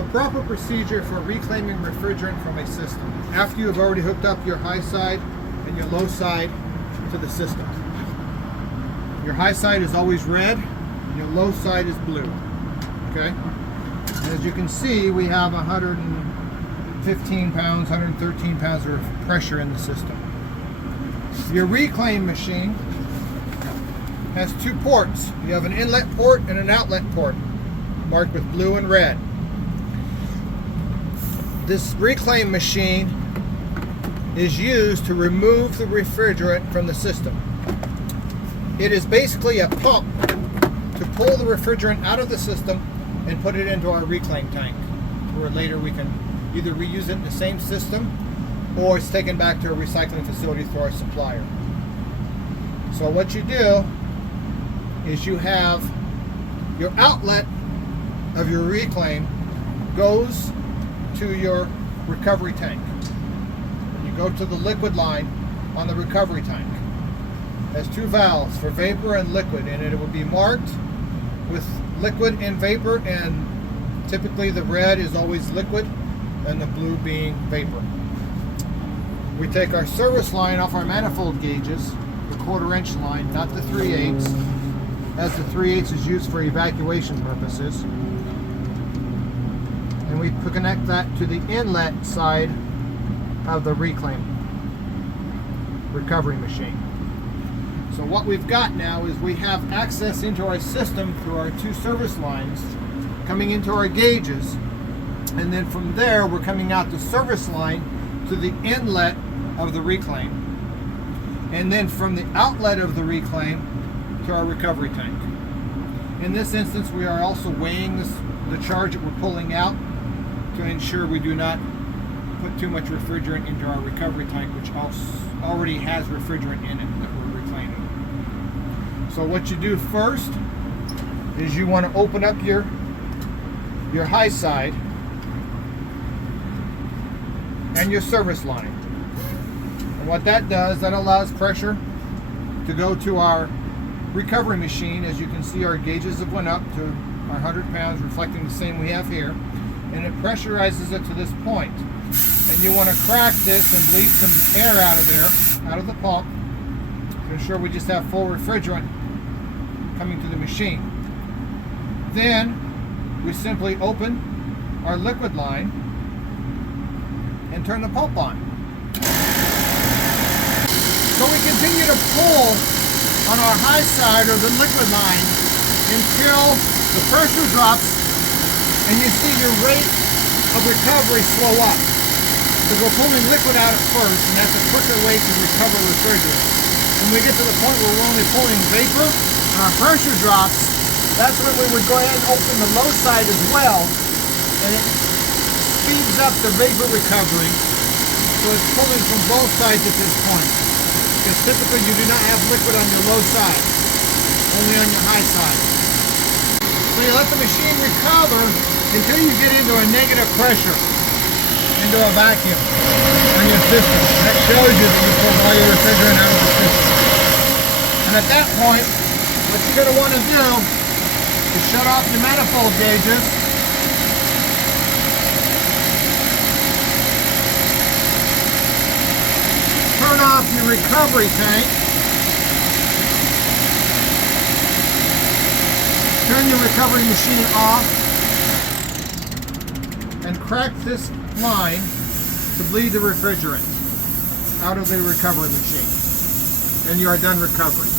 The proper procedure for reclaiming refrigerant from a system after you have already hooked up your high side and your low side to the system. Your high side is always red, and your low side is blue. Okay? And as you can see, we have 115 pounds, 113 pounds of pressure in the system. Your reclaim machine has two ports. You have an inlet port and an outlet port, marked with blue and red. This reclaim machine is used to remove the refrigerant from the system. It is basically a pump to pull the refrigerant out of the system and put it into our reclaim tank, where later we can either reuse it in the same system or it's taken back to a recycling facility through our supplier. So what you do is you have your outlet of your reclaim goes to your recovery tank. You go to the liquid line on the recovery tank. It has two valves for vapor and liquid, and it will be marked with liquid and vapor, and typically the red is always liquid and the blue being vapor. We take our service line off our manifold gauges, the 1/4 inch line, not the 3/8, as the 3/8 is used for evacuation purposes. And we connect that to the inlet side of the reclaim recovery machine. So what we've got now is we have access into our system through our two service lines coming into our gauges, and then from there we're coming out the service line to the inlet of the reclaim, and then from the outlet of the reclaim to our recovery tank. In this instance, we are also weighing the charge that we're pulling out to ensure we do not put too much refrigerant into our recovery tank, which already has refrigerant in it that we're reclaiming. So what you do first is you want to open up your high side and your service line. And what that does, that allows pressure to go to our recovery machine. As you can see, our gauges have went up to our 100 pounds, reflecting the same we have here. And it pressurizes it to this point. And you want to crack this and bleed some air out of there, out of the pump, to ensure we just have full refrigerant coming to the machine. Then we simply open our liquid line and turn the pump on. So we continue to pull on our high side or the liquid line until the pressure drops and you see your rate of recovery slow up. Because we're pulling liquid out at first, and that's a quicker way to recover refrigerant. When we get to the point where we're only pulling vapor and our pressure drops, that's when we would go ahead and open the low side as well, and it speeds up the vapor recovery. So it's pulling from both sides at this point. Because typically you do not have liquid on your low side, only on your high side. So you let the machine recover until you get into a negative pressure, into a vacuum on your system. That shows you that you pulled all your refrigerant out of the system. And at that point, what you're going to want to do is shut off your manifold gauges, turn off your recovery tank, turn your recovery machine off, and crack this line to bleed the refrigerant out of the recovery machine. And you are done recovering.